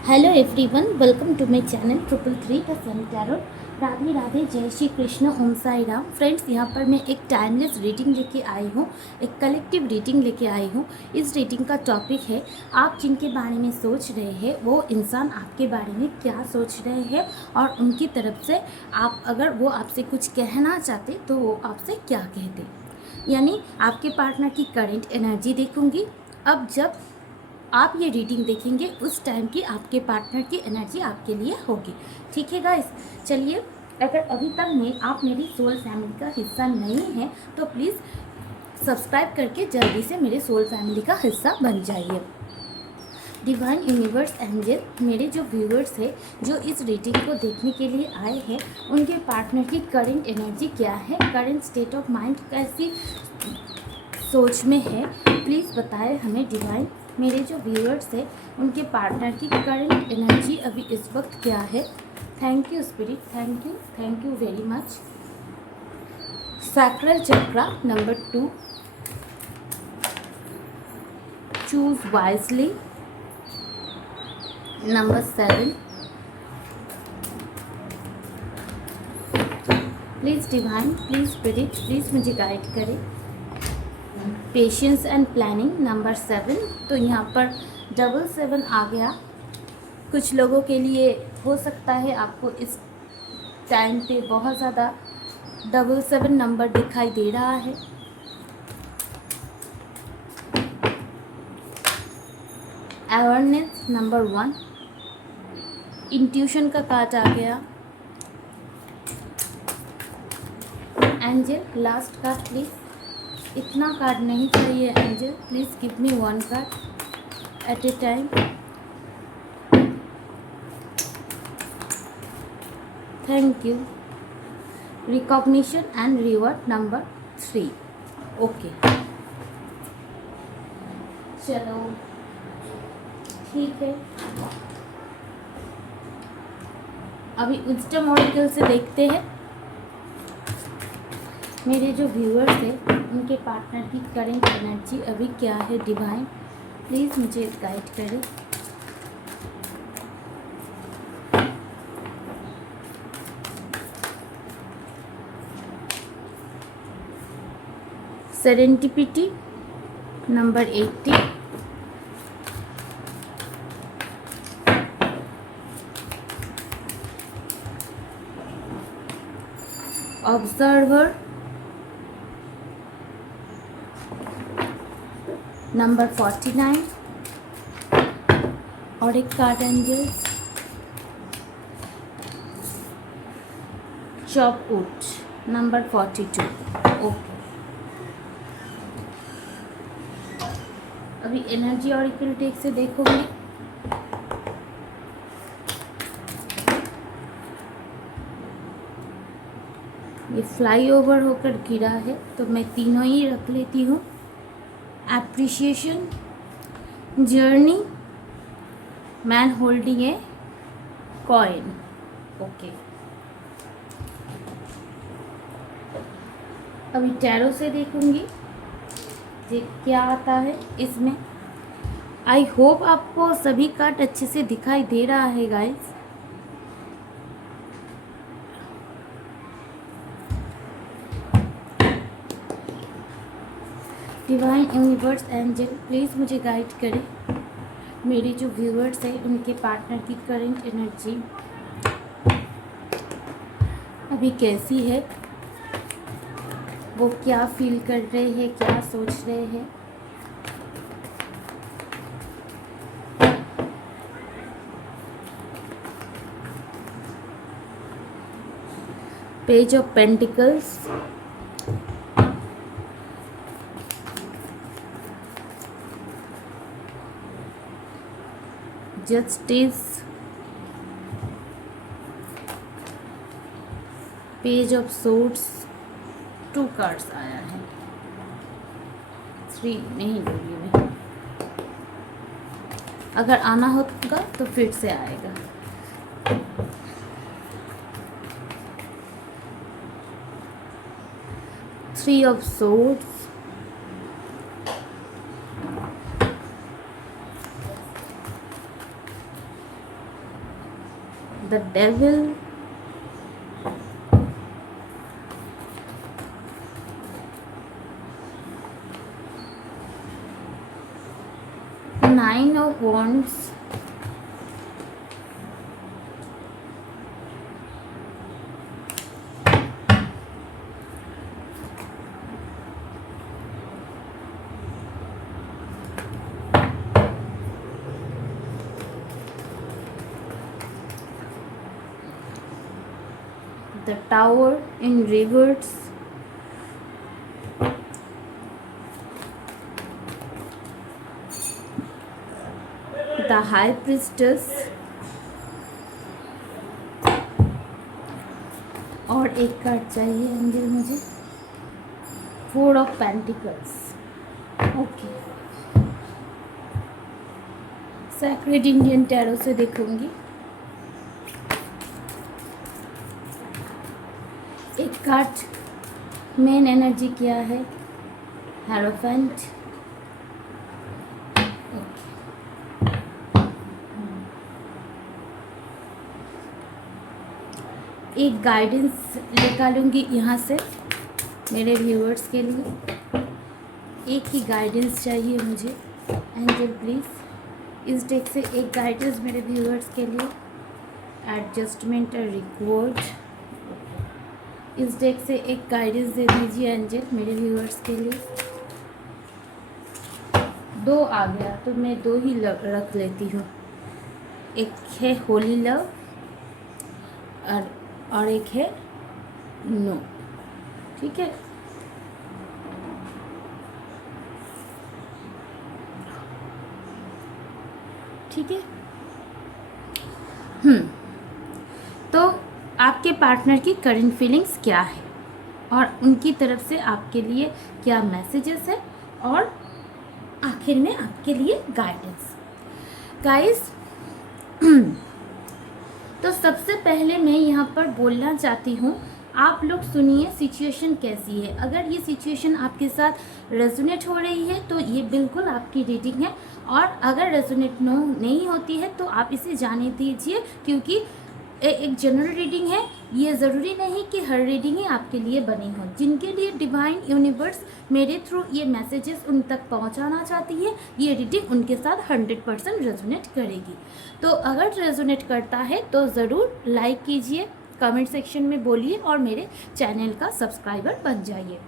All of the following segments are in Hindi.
Hello everyone, welcome to my channel triple three the sun tarot. Radhe Radhe, जय श्री कृष्ण, ओम साई राम। फ्रेंड्स, यहाँ पर मैं एक टाइमलेस रीडिंग लेके आई हूँ, एक कलेक्टिव रीडिंग लेके आई हूँ। इस रीडिंग का टॉपिक है, आप जिनके बारे में सोच रहे हैं वो इंसान आपके बारे में क्या सोच रहे हैं, और उनकी तरफ से आप अगर वो आपसे कुछ कहना चाहते तो वो आपसे क्या कहते। यानी आपके पार्टनर की करेंट एनर्जी देखूंगी। अब जब आप ये रीडिंग देखेंगे उस टाइम की आपके पार्टनर की एनर्जी आपके लिए होगी। ठीक है गाइस, चलिए। अगर अभी तक में आप मेरी सोल फैमिली का हिस्सा नहीं है तो प्लीज़ सब्सक्राइब करके जल्दी से मेरे सोल फैमिली का हिस्सा बन जाइए। डिवाइन यूनिवर्स एंजल, मेरे जो व्यूअर्स हैं जो इस रीडिंग को देखने के लिए आए हैं, उनके पार्टनर की करंट एनर्जी क्या है, करंट स्टेट ऑफ माइंड कैसी सोच में है, प्लीज़ बताएं हमें डिवाइन। मेरे जो व्यूअर्स हैं उनके पार्टनर की करंट एनर्जी अभी इस वक्त क्या है। Thank you spirit, thank you very much. Sacral chakra number 2, choose wisely number 7। Please divine, please spirit, please मुझे गाइड करें। Patience and planning number 7। तो यहाँ पर डबल 7 आ गया। कुछ लोगों के लिए हो सकता है आपको इस टाइम पे बहुत ज़्यादा डबल 7 नंबर दिखाई दे रहा है। अवेयरनेस नंबर 1, इंट्यूशन का कार्ड आ गया। Angel last card please. इतना कार्ड नहीं चाहिए angel, please give me 1 card at a time. Thank you. Recognition and reward number 3। Okay, चलो ठीक है। अभी विज़डम ऑरेकल से देखते हैं मेरे जो व्यूअर्स हैं उनके पार्टनर की करंट एनर्जी अभी क्या है। डिवाइन प्लीज़ मुझे गाइड करें। सेरेंडिपिटी नंबर 80, ऑब्जर्वर नंबर 49, और एक कार्ड एंजल चॉपवुड नंबर 42। ओके, अभी एनर्जी ऑरेकल डेक से देखोगे। ये फ्लाई ओवर होकर गिरा है तो मैं तीनों ही रख लेती हूँ। Appreciation, journey, man holding a coin. Okay, अभी टैरो से देखूंगी ये क्या आता है इसमें। आई होप आपको सभी कार्ड अच्छे से दिखाई दे रहा है guys. Divine universe angel please मुझे गाइड करें। मेरे जो व्यूअर्स हैं उनके पार्टनर की करंट एनर्जी अभी कैसी है, वो क्या फील कर रहे हैं, क्या सोच रहे हैं। Page of pentacles, justice, page of swords. 2 cards आया है, 3 नहीं लूँगी मैं। अगर आना होगा तो फिर से आएगा। Three of swords, the devil, nine of wands, the tower in reverse, the high priestess, और एक कार्ड चाहिए एंजल मुझे, four of pentacles. Okay, sacred Indian tarot से देखूंगी। एक कार्ड मेन एनर्जी क्या है, हेरोफेंट। एक गाइडेंस निकालूंगी यहाँ से मेरे व्यूअर्स के लिए। एक ही गाइडेंस चाहिए मुझे एंजल प्लीज़। इस डेक से एक गाइडेंस मेरे व्यूअर्स के लिए, एडजस्टमेंट और रिकॉर्ड। इस डेक से एक गाइडेंस दे दीजिए एंजल मेरे व्यूअर्स के लिए। दो आ गया तो मैं दो ही रख लेती हूँ। एक है होली लव और एक है नो। ठीक है, ठीक है। तो आपके पार्टनर की करंट फीलिंग्स क्या है और उनकी तरफ से आपके लिए क्या मैसेजेस है और आखिर में आपके लिए गाइडेंस। गाइस, तो सबसे पहले मैं यहाँ पर बोलना चाहती हूँ, आप लोग सुनिए सिचुएशन कैसी है। अगर ये सिचुएशन आपके साथ रेजोनेट हो रही है तो ये बिल्कुल आपकी रीडिंग है, और अगर रेजोनेट नहीं होती है तो आप इसे जाने दीजिए, क्योंकि एक जनरल रीडिंग है। ये ज़रूरी नहीं कि हर रीडिंग ही आपके लिए बनी हो। जिनके लिए डिवाइन यूनिवर्स मेरे थ्रू ये मैसेजेस उन तक पहुंचाना चाहती है, ये रीडिंग उनके साथ 100% रेजोनेट करेगी। तो अगर रेजोनेट करता है तो ज़रूर लाइक कीजिए, कमेंट सेक्शन में बोलिए और मेरे चैनल का सब्सक्राइबर बन जाइए।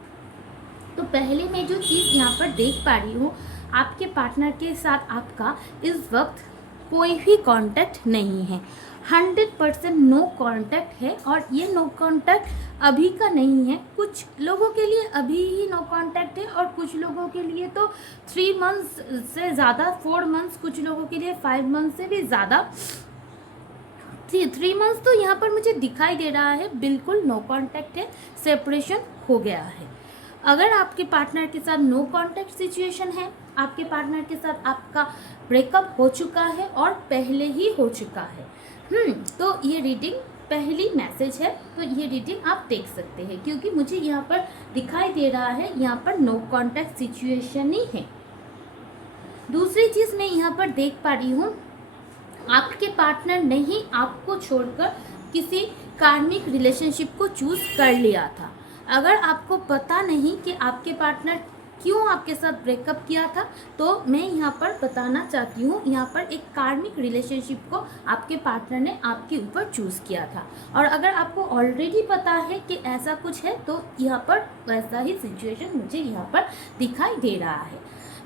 तो पहले मैं जो चीज़ यहाँ पर देख पा रही हूँ, आपके पार्टनर के साथ आपका इस वक्त कोई भी कांटेक्ट नहीं है। 100% नो कांटेक्ट है, और ये नो कांटेक्ट अभी का नहीं है। कुछ लोगों के लिए अभी ही नो कांटेक्ट है और कुछ लोगों के लिए तो 3 मंथ्स से ज़्यादा, 4 मंथ्स, कुछ लोगों के लिए 5 मंथ्स से भी ज़्यादा। 3 मंथ्स तो यहाँ पर मुझे दिखाई दे रहा है बिल्कुल नो कांटेक्ट है, सेपरेशन हो गया है। अगर आपके पार्टनर के साथ नो कांटेक्ट सिचुएशन है, आपके पार्टनर के साथ आपका ब्रेकअप हो चुका है और पहले ही हो चुका है, तो ये रीडिंग पहली मैसेज है। तो ये रीडिंग आप देख सकते हैं, क्योंकि मुझे यहाँ पर दिखाई दे रहा है यहाँ पर नो कांटेक्ट सिचुएशन ही है। दूसरी चीज़ मैं यहाँ पर देख पा रही हूँ, आपके पार्टनर ने ही आपको छोड़कर किसी कार्मिक रिलेशनशिप को चूज़ कर लिया था। अगर आपको पता नहीं कि आपके पार्टनर क्यों आपके साथ ब्रेकअप किया था, तो मैं यहाँ पर बताना चाहती हूँ, यहाँ पर एक कार्मिक रिलेशनशिप को आपके पार्टनर ने आपके ऊपर चूज़ किया था। और अगर आपको ऑलरेडी पता है कि ऐसा कुछ है, तो यहाँ पर वैसा ही सिचुएशन मुझे यहाँ पर दिखाई दे रहा है।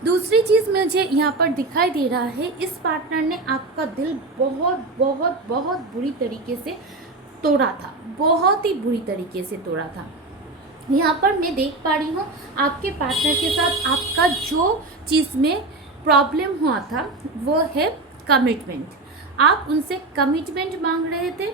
दूसरी चीज़ मुझे यहाँ पर दिखाई दे रहा है, इस पार्टनर ने आपका दिल बहुत बहुत बहुत बुरी तरीके से तोड़ा था, बहुत ही बुरी तरीके से तोड़ा था। यहाँ पर मैं देख पा रही हूँ आपके पार्टनर के साथ आपका जो चीज़ में प्रॉब्लम हुआ था वो है कमिटमेंट। आप उनसे कमिटमेंट मांग रहे थे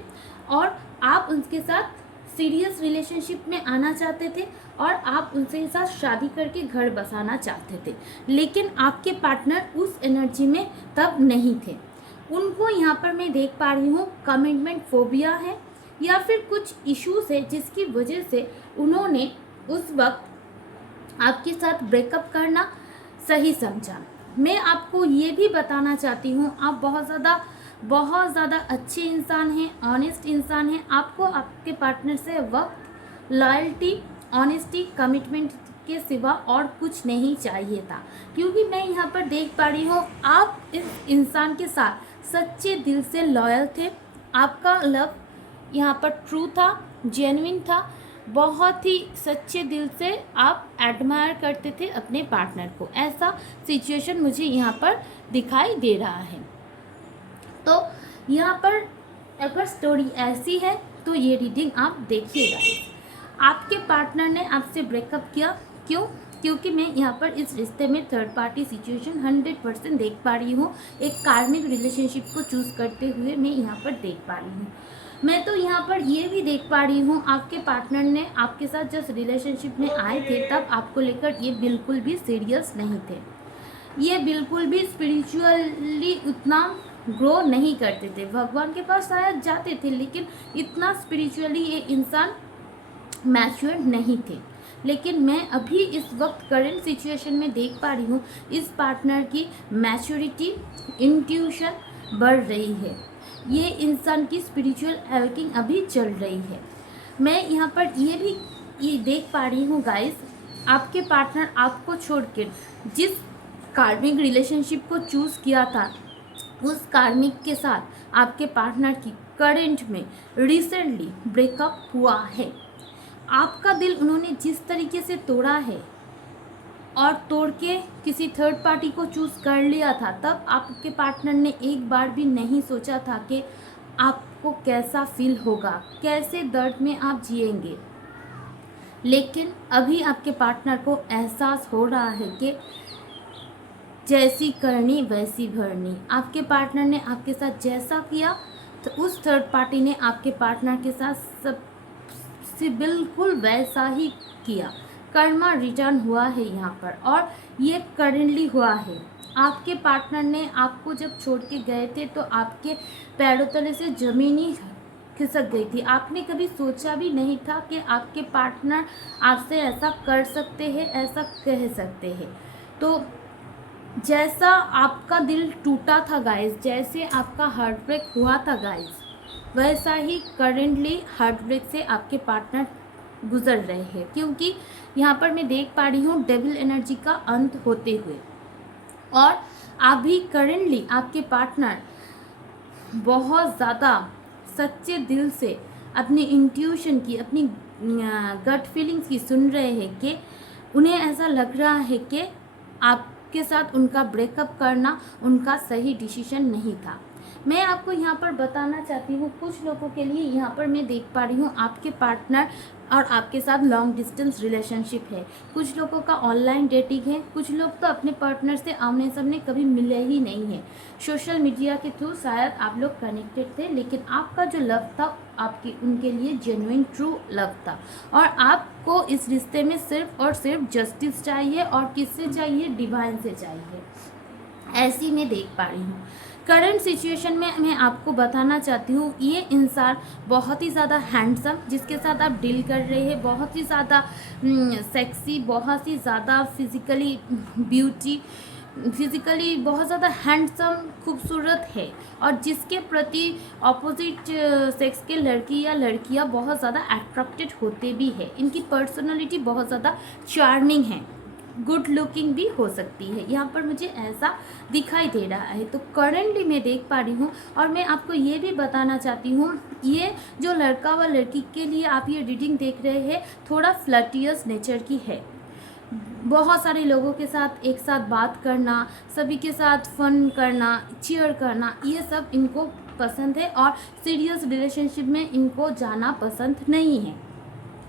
और आप उनके साथ सीरियस रिलेशनशिप में आना चाहते थे और आप उनसे साथ शादी करके घर बसाना चाहते थे, लेकिन आपके पार्टनर उस एनर्जी में तब नहीं थे। उनको यहाँ पर मैं देख पा रही हूँ कमिटमेंट फोबिया है या फिर कुछ इश्यूज है, जिसकी वजह से उन्होंने उस वक्त आपके साथ ब्रेकअप करना सही समझा। मैं आपको ये भी बताना चाहती हूँ, आप बहुत ज़्यादा बहुत ज़्यादा अच्छे इंसान हैं, ऑनेस्ट इंसान हैं। आपको आपके पार्टनर से वक्त, लॉयल्टी, ऑनेस्टी, कमिटमेंट के सिवा और कुछ नहीं चाहिए था, क्योंकि मैं यहाँ पर देख पा रही हूँ आप इस इंसान के साथ सच्चे दिल से लॉयल थे। आपका लव यहाँ पर ट्रू था, जेन्युइन था, बहुत ही सच्चे दिल से आप एडमायर करते थे अपने पार्टनर को। ऐसा सिचुएशन मुझे यहाँ पर दिखाई दे रहा है। तो यहाँ पर अगर स्टोरी ऐसी है तो ये रीडिंग आप देखिएगा। आपके पार्टनर ने आपसे ब्रेकअप किया, क्यों? क्योंकि मैं यहाँ पर इस रिश्ते में थर्ड पार्टी सिचुएशन 100% देख पा रही हूँ। एक कार्मिक रिलेशनशिप को चूज़ करते हुए मैं यहाँ पर देख पा रही हूँ। मैं तो यहाँ पर ये भी देख पा रही हूँ आपके पार्टनर ने आपके साथ जब रिलेशनशिप में आए थे तब आपको लेकर ये बिल्कुल भी सीरियस नहीं थे, ये बिल्कुल भी स्पिरिचुअली उतना ग्रो नहीं करते थे। भगवान के पास शायद जाते थे लेकिन इतना स्पिरिचुअली ये इंसान मैच्योर नहीं थे। लेकिन मैं अभी इस वक्त करंट सिचुएशन में देख पा रही हूँ इस पार्टनर की मैच्योरिटी, इंट्यूशन बढ़ रही है। ये इंसान की स्पिरिचुअल एवेकिंग अभी चल रही है। मैं यहाँ पर ये देख पा रही हूँ गाइस, आपके पार्टनर आपको छोड़कर जिस कार्मिक रिलेशनशिप को चूज़ किया था उस कार्मिक के साथ आपके पार्टनर की करंट में रिसेंटली ब्रेकअप हुआ है। आपका दिल उन्होंने जिस तरीके से तोड़ा है और तोड़ के किसी थर्ड पार्टी को चूज़ कर लिया था, तब आपके पार्टनर ने एक बार भी नहीं सोचा था कि आपको कैसा फील होगा, कैसे दर्द में आप जिएंगे। लेकिन अभी आपके पार्टनर को एहसास हो रहा है कि जैसी करनी वैसी भरनी। आपके पार्टनर ने आपके साथ जैसा किया तो उस थर्ड पार्टी ने आपके पार्टनर के साथ सबसे बिल्कुल वैसा ही किया। कर्मा रिटर्न हुआ है यहाँ पर और ये करेंटली हुआ है। आपके पार्टनर ने आपको जब छोड़ के गए थे तो आपके पैरों तले से ज़मीन ही खिसक गई थी। आपने कभी सोचा भी नहीं था कि आपके पार्टनर आपसे ऐसा कर सकते हैं, ऐसा कह सकते हैं। तो जैसा आपका दिल टूटा था गाइस, जैसे आपका हार्ट ब्रेक हुआ था गाइस, वैसा ही करेंटली हार्ट ब्रेक से आपके पार्टनर गुजर रहे हैं। क्योंकि यहाँ पर मैं देख पा रही हूँ डेविल एनर्जी का अंत होते हुए, और अभी करेंटली आपके पार्टनर बहुत ज़्यादा सच्चे दिल से अपनी इंट्यूशन की, अपनी गट फीलिंग्स की सुन रहे हैं कि उन्हें ऐसा लग रहा है कि आपके साथ उनका ब्रेकअप करना उनका सही डिसीजन नहीं था। मैं आपको यहाँ पर बताना चाहती हूँ, कुछ लोगों के लिए यहाँ पर मैं देख पा रही हूँ आपके पार्टनर और आपके साथ लॉन्ग डिस्टेंस रिलेशनशिप है। कुछ लोगों का ऑनलाइन डेटिंग है, कुछ लोग तो अपने पार्टनर से आमने सामने कभी मिले ही नहीं है। सोशल मीडिया के थ्रू शायद आप लोग कनेक्टेड थे, लेकिन आपका जो लव था आपकी उनके लिए जेन्युइन ट्रू लव था, और आपको इस रिश्ते में सिर्फ और सिर्फ जस्टिस चाहिए, और किससे चाहिए? डिवाइन से चाहिए। ऐसी मैं देख पा रही हूँ। करंट सिचुएशन में मैं आपको बताना चाहती हूँ ये इंसान बहुत ही ज़्यादा हैंडसम जिसके साथ आप डील कर रहे हैं, बहुत ही ज़्यादा सेक्सी, बहुत ही ज़्यादा फिज़िकली बहुत ज़्यादा हैंडसम, खूबसूरत है, और जिसके प्रति ऑपोजिट सेक्स के लड़की या लड़कियां बहुत ज़्यादा अट्रैक्टेड होते भी है। इनकी पर्सनालिटी बहुत ज़्यादा चार्मिंग है, गुड लुकिंग भी हो सकती है। यहाँ पर मुझे ऐसा दिखाई दे रहा है। तो करेंटली मैं देख पा रही हूँ, और मैं आपको ये भी बताना चाहती हूँ ये जो लड़का व लड़की के लिए आप ये रीडिंग देख रहे हैं थोड़ा फ्लर्टियस नेचर की है। बहुत सारे लोगों के साथ एक साथ बात करना, सभी के साथ फन करना, चीयर करना, ये सब इनको पसंद है, और सीरियस रिलेशनशिप में इनको जाना पसंद नहीं है।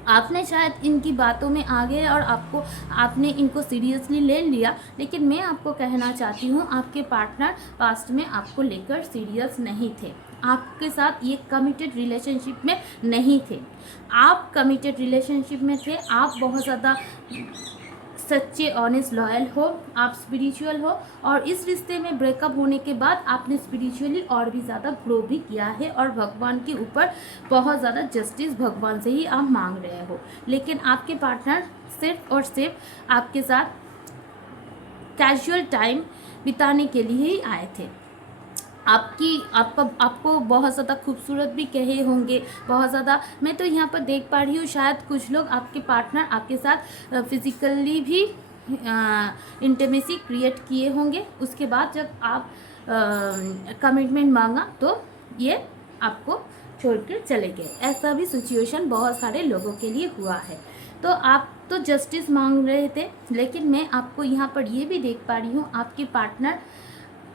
आपने शायद इनकी बातों में आ गए और आपने इनको सीरियसली ले लिया, लेकिन मैं आपको कहना चाहती हूँ आपके पार्टनर पास्ट में आपको लेकर सीरियस नहीं थे, आपके साथ ये कमिटेड रिलेशनशिप में नहीं थे। आप कमिटेड रिलेशनशिप में थे, आप बहुत ज़्यादा सच्चे, ऑनेस्ट, लॉयल हो, आप स्पिरिचुअल हो, और इस रिश्ते में ब्रेकअप होने के बाद आपने स्पिरिचुअली और भी ज़्यादा ग्रो भी किया है, और भगवान के ऊपर बहुत ज़्यादा जस्टिस भगवान से ही आप मांग रहे हो। लेकिन आपके पार्टनर सिर्फ और सिर्फ आपके साथ कैजुअल टाइम बिताने के लिए ही आए थे। आपको बहुत ज़्यादा खूबसूरत भी कहे होंगे, बहुत ज़्यादा। मैं तो यहाँ पर देख पा रही हूँ शायद कुछ लोग आपके पार्टनर आपके साथ फिज़िकली भी इंटीमेसी क्रिएट किए होंगे। उसके बाद जब आप कमिटमेंट मांगा तो ये आपको छोड़कर चले गए। ऐसा भी सिचुएशन बहुत सारे लोगों के लिए हुआ है। तो आप तो जस्टिस मांग रहे थे, लेकिन मैं आपको यहाँ पर ये भी देख पा रही हूँ आपके पार्टनर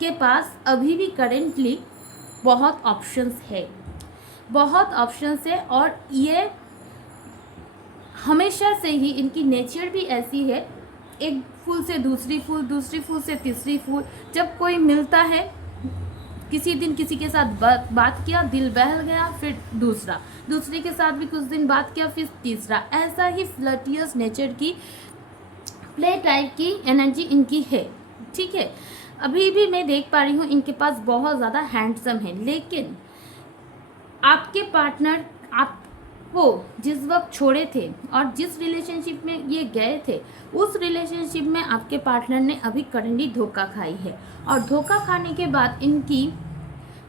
के पास अभी भी करेंटली बहुत ऑप्शंस है, बहुत ऑप्शंस है। और ये हमेशा से ही इनकी नेचर भी ऐसी है, एक फूल से दूसरी फूल, दूसरी फूल से तीसरी फूल। जब कोई मिलता है, किसी दिन किसी के साथ बात किया, दिल बहल गया, फिर दूसरे के साथ भी कुछ दिन बात किया, फिर तीसरा। ऐसा ही फ्लर्टियस नेचर की, प्ले टाइप की एनर्जी इनकी है, ठीक है। अभी भी मैं देख पा रही हूँ इनके पास बहुत ज़्यादा हैंडसम है, लेकिन आपके पार्टनर आपको जिस वक्त छोड़े थे और जिस रिलेशनशिप में ये गए थे, उस रिलेशनशिप में आपके पार्टनर ने अभी करंटली धोखा खाई है। और धोखा खाने के बाद इनकी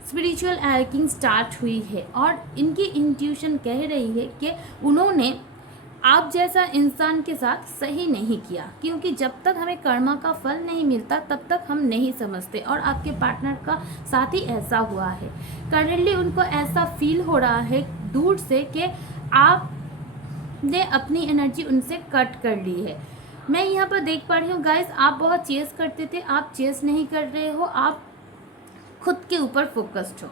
स्पिरिचुअल अवेकिंग स्टार्ट हुई है और इनकी इंट्यूशन कह रही है कि उन्होंने आप जैसा इंसान के साथ सही नहीं किया, क्योंकि जब तक हमें कर्मा का फल नहीं मिलता तब तक हम नहीं समझते। और आपके पार्टनर का साथ ही ऐसा हुआ है। करेंटली उनको ऐसा फील हो रहा है दूर से कि आपने अपनी एनर्जी उनसे कट कर ली है। मैं यहाँ पर देख पा रही हूँ गाइस, आप बहुत चेस करते थे, आप चेस नहीं कर रहे हो, आप खुद के ऊपर फोकस्ड हो।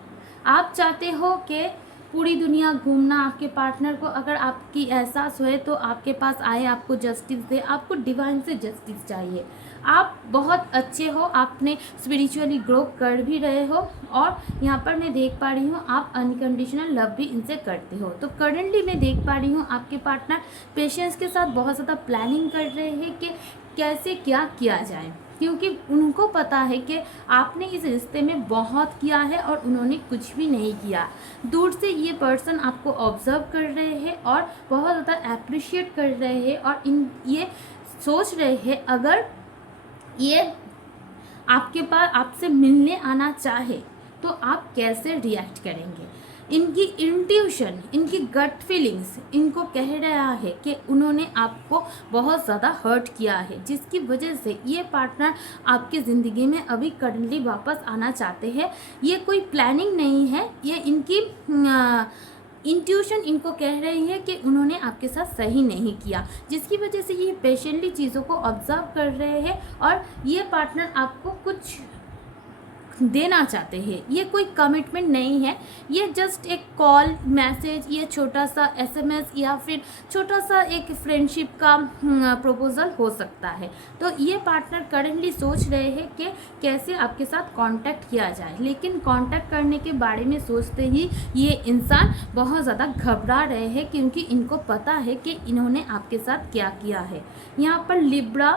आप चाहते हो कि पूरी दुनिया घूमना। आपके पार्टनर को अगर आपकी एहसास होए तो आपके पास आए, आपको जस्टिस दे, आपको डिवाइन से जस्टिस चाहिए। आप बहुत अच्छे हो, आपने स्पिरिचुअली ग्रो कर भी रहे हो और यहाँ पर मैं देख पा रही हूँ आप अनकंडीशनल लव भी इनसे करते हो। तो करंटली मैं देख पा रही हूँ आपके पार्टनर पेशेंस के साथ बहुत ज़्यादा प्लानिंग कर रहे हैं कि कैसे क्या किया जाए, क्योंकि उनको पता है कि आपने इस रिश्ते में बहुत किया है और उन्होंने कुछ भी नहीं किया। दूर से ये पर्सन आपको ऑब्जर्व कर रहे हैं और बहुत ज़्यादा अप्रिशिएट कर रहे हैं और ये सोच रहे हैं अगर ये आपके पास आपसे मिलने आना चाहे तो आप कैसे रिएक्ट करेंगे। इनकी इंट्यूशन, इनकी गट फीलिंग्स इनको कह रहा है कि उन्होंने आपको बहुत ज़्यादा हर्ट किया है, जिसकी वजह से ये पार्टनर आपकी ज़िंदगी में अभी करंटली वापस आना चाहते हैं। ये कोई प्लानिंग नहीं है, ये इनकी इंट्यूशन इनको कह रही है कि उन्होंने आपके साथ सही नहीं किया, जिसकी वजह से ये पेशेंटली चीज़ों को ऑब्जर्व कर रहे हैं और ये पार्टनर आपको कुछ देना चाहते हैं। ये कोई कमिटमेंट नहीं है, ये जस्ट एक कॉल, मैसेज, ये छोटा सा एसएमएस या फिर छोटा सा एक फ्रेंडशिप का प्रपोजल हो सकता है। तो ये पार्टनर करंटली सोच रहे हैं कि कैसे आपके साथ कांटेक्ट किया जाए, लेकिन कांटेक्ट करने के बारे में सोचते ही ये इंसान बहुत ज़्यादा घबरा रहे हैं, क्योंकि इनको पता है कि इन्होंने आपके साथ क्या किया है। यहाँ पर लिब्रा,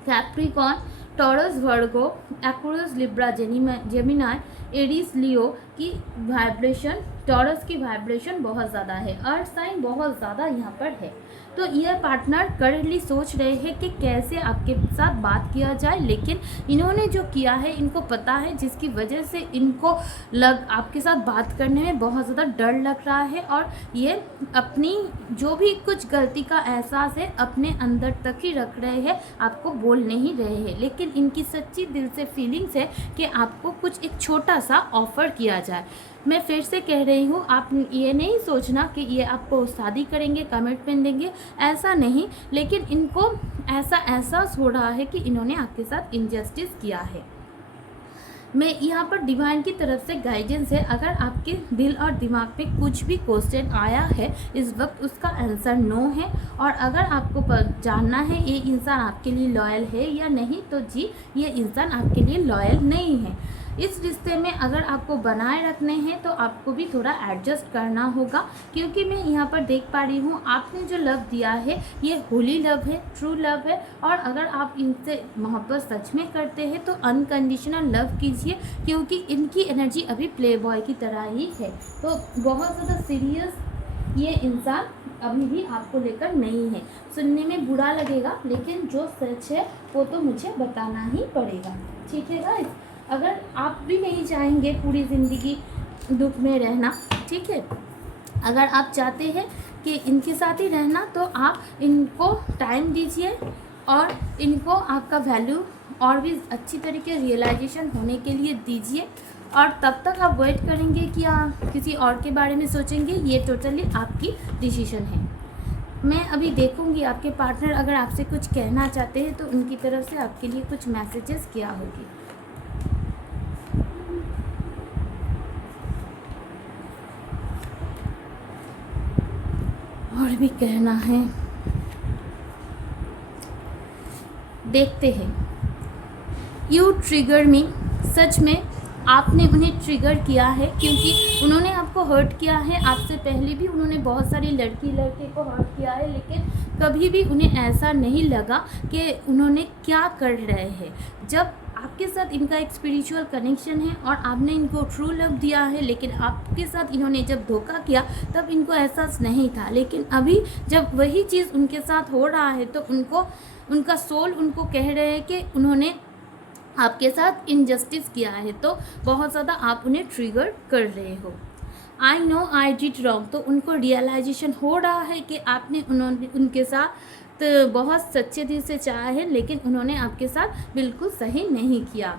कैप्रिकॉर्न, टॉरस, वर्गो, एक्वेरियस, लिब्रा, जेमिनाई, एरीज, लियो की वाइब्रेशन, टॉरस की वाइब्रेशन बहुत ज़्यादा है, अर्थ साइन बहुत ज़्यादा यहाँ पर है। तो ये पार्टनर करंटली सोच रहे हैं कि कैसे आपके साथ बात किया जाए, लेकिन इन्होंने जो किया है इनको पता है, जिसकी वजह से इनको आपके साथ बात करने में बहुत ज़्यादा डर लग रहा है और ये अपनी जो भी कुछ गलती का एहसास है अपने अंदर तक ही रख रहे हैं, आपको बोल नहीं रहे हैं। लेकिन इनकी सच्ची दिल से फीलिंग्स है कि आपको कुछ एक छोटा सा ऑफ़र किया जाए। मैं फिर से कह रही हूँ, आप ये नहीं सोचना कि ये आपको शादी करेंगे, कमिटमेंट देंगे, ऐसा नहीं। लेकिन इनको ऐसा एहसास हो रहा है कि इन्होंने आपके साथ इनजस्टिस किया है। मैं यहाँ पर डिवाइन की तरफ से गाइडेंस है, अगर आपके दिल और दिमाग पे कुछ भी क्वेश्चन आया है इस वक्त, उसका आंसर नो है। और अगर आपको जानना है ये इंसान आपके लिए लॉयल है या नहीं, तो जी ये इंसान आपके लिए लॉयल नहीं है। इस रिश्ते में अगर आपको बनाए रखने हैं तो आपको भी थोड़ा एडजस्ट करना होगा, क्योंकि मैं यहाँ पर देख पा रही हूँ आपने जो लव दिया है ये होली लव है, ट्रू लव है। और अगर आप इनसे मोहब्बत सच में करते हैं तो अनकंडीशनल लव कीजिए, क्योंकि इनकी एनर्जी अभी प्ले बॉय की तरह ही है। तो बहुत ज़्यादा सीरियस ये इंसान अभी भी आपको लेकर नहीं है। सुनने में बुरा लगेगा, लेकिन जो सच है वो तो मुझे बताना ही पड़ेगा, ठीक है गाइस। अगर आप भी नहीं चाहेंगे पूरी ज़िंदगी दुख में रहना, ठीक है, अगर आप चाहते हैं कि इनके साथ ही रहना, तो आप इनको टाइम दीजिए और इनको आपका वैल्यू और भी अच्छी तरीके रियलाइजेशन होने के लिए दीजिए। और तब तक आप वेट करेंगे कि आप किसी और के बारे में सोचेंगे, ये टोटली आपकी डिसीजन है। मैं अभी देखूंगी आपके पार्टनर अगर आपसे कुछ कहना चाहते हैं तो उनकी तरफ से आपके लिए कुछ मैसेजेस क्या होगी। और भी कहना है, देखते हैं। यू ट्रिगर मी, सच में आपने उन्हें ट्रिगर किया है, क्योंकि उन्होंने आपको हर्ट किया है। आपसे पहले भी उन्होंने बहुत सारी लड़के को हर्ट किया है, लेकिन कभी भी उन्हें ऐसा नहीं लगा कि उन्होंने क्या कर रहे हैं। जब आपके साथ इनका एक स्पिरिचुअल कनेक्शन है और आपने इनको ट्रू लव दिया है, लेकिन आपके साथ इन्होंने जब धोखा किया तब इनको एहसास नहीं था। लेकिन अभी जब वही चीज़ उनके साथ हो रहा है तो उनका सोल उनको कह रहे हैं कि उन्होंने आपके साथ इनजस्टिस किया है, तो बहुत ज़्यादा आप उन्हें ट्रिगर कर रहे हो। I know I did wrong, तो उनको रियलाइजेशन हो रहा है कि आपने उनके साथ बहुत सच्चे दिल से चाहा है, लेकिन उन्होंने आपके साथ बिल्कुल सही नहीं किया।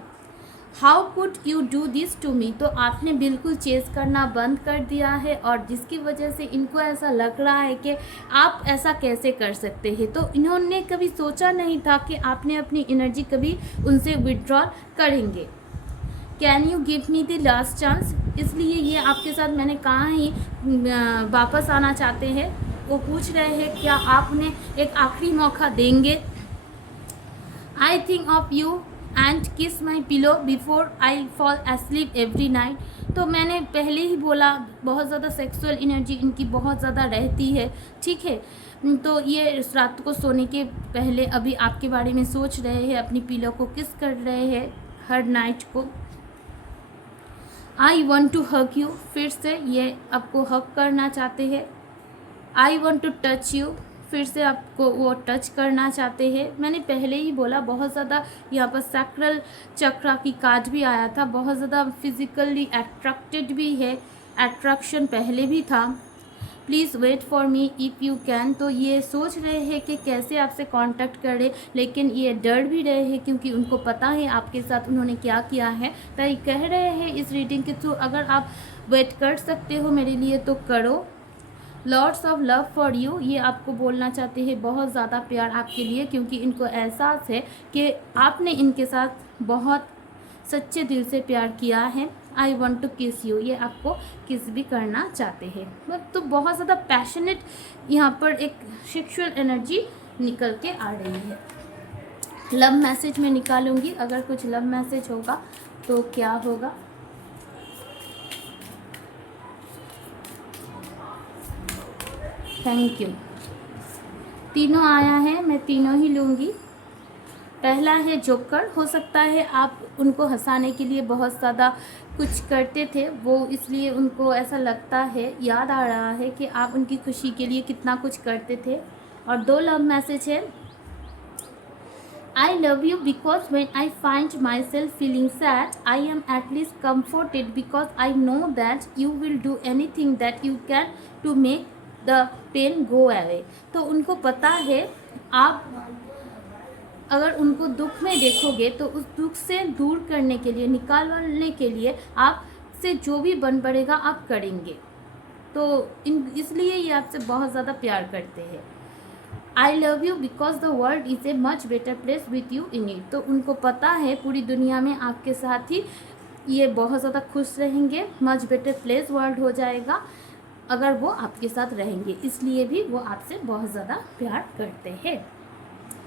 How could you do this to me, तो आपने बिल्कुल चेस करना बंद कर दिया है, और जिसकी वजह से इनको ऐसा लग रहा है कि आप ऐसा कैसे कर सकते हैं। तो इन्होंने कभी सोचा नहीं था कि आपने अपनी एनर्जी कभी उनसे विड्रॉल करेंगे। Can you give me the last chance, इसलिए ये आपके साथ मैंने कहा ही वापस आना चाहते हैं। वो पूछ रहे हैं क्या आप उन्हें एक आखिरी मौका देंगे। I think of you and kiss my pillow before I fall asleep every night, तो मैंने पहले ही बोला बहुत ज़्यादा सेक्सुअल एनर्जी इनकी बहुत ज़्यादा रहती है, ठीक है। तो ये रात को सोने के पहले अभी आपके बारे में सोच रहे हैं, अपनी पिलो को किस कर रहे हैं हर नाइट को। I want to hug you, फिर से ये आपको हग करना चाहते हैं। I want to touch you, फिर से आपको वो टच करना चाहते हैं। मैंने पहले ही बोला बहुत ज़्यादा यहाँ पर सैक्रल चक्रा की कार्ड भी आया था, बहुत ज़्यादा फिजिकली अट्रैक्टेड भी है, अट्रैक्शन पहले भी था। Please wait for me if you can, तो ये सोच रहे हैं कि कैसे आपसे कांटेक्ट करें, लेकिन ये डर भी रहे हैं क्योंकि उनको पता है आपके साथ उन्होंने क्या किया है। तो ये कह रहे हैं इस रीडिंग के थ्रू अगर आप वेट कर सकते हो मेरे लिए तो करो। Lots of love for you, ये आपको बोलना चाहते हैं बहुत ज़्यादा प्यार आपके लिए, क्योंकि इनको एहसास है कि आपने इनके साथ बहुत सच्चे दिल से प्यार किया है। आई वॉन्ट टू किस यू, ये आपको किस भी करना चाहते हैं। तो बहुत ज़्यादा पैशनेट यहाँ पर एक सेक्सुअल एनर्जी निकल के आ रही है। लव मैसेज में निकालूंगी, अगर कुछ लव मैसेज होगा तो क्या होगा। Thank you. तीनों आया है, मैं तीनों ही लूँगी। पहला है जोकर, हो सकता है आप उनको हंसाने के लिए बहुत ज़्यादा कुछ करते थे, वो इसलिए उनको ऐसा लगता है, याद आ रहा है कि आप उनकी खुशी के लिए कितना कुछ करते थे। और दो लव मैसेज है। I love you because when I find myself feeling sad, I am at least comforted because I know that you will do anything that you can to make the pain go away। तो उनको पता है आप अगर उनको दुख में देखोगे तो उस दुख से दूर करने के लिए, निकालने के लिए आपसे जो भी बन पड़ेगा आप करेंगे। तो इसलिए ये आपसे बहुत ज़्यादा प्यार करते हैं। I love you because the world is a much better place with you in it, तो उनको पता है पूरी दुनिया में आपके साथ ही ये बहुत ज़्यादा खुश रहेंगे, मच बेटर प्लेस वर्ल्ड हो जाएगा अगर वो आपके साथ रहेंगे, इसलिए भी वो आपसे बहुत ज़्यादा प्यार करते हैं।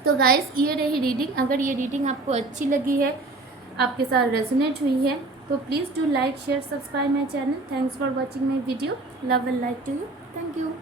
तो गाइस ये रही रीडिंग। अगर ये रीडिंग आपको अच्छी लगी है, आपके साथ रेजोनेट हुई है, तो please do like share subscribe my channel. Thanks for watching my video. Love and like to you. Thank you.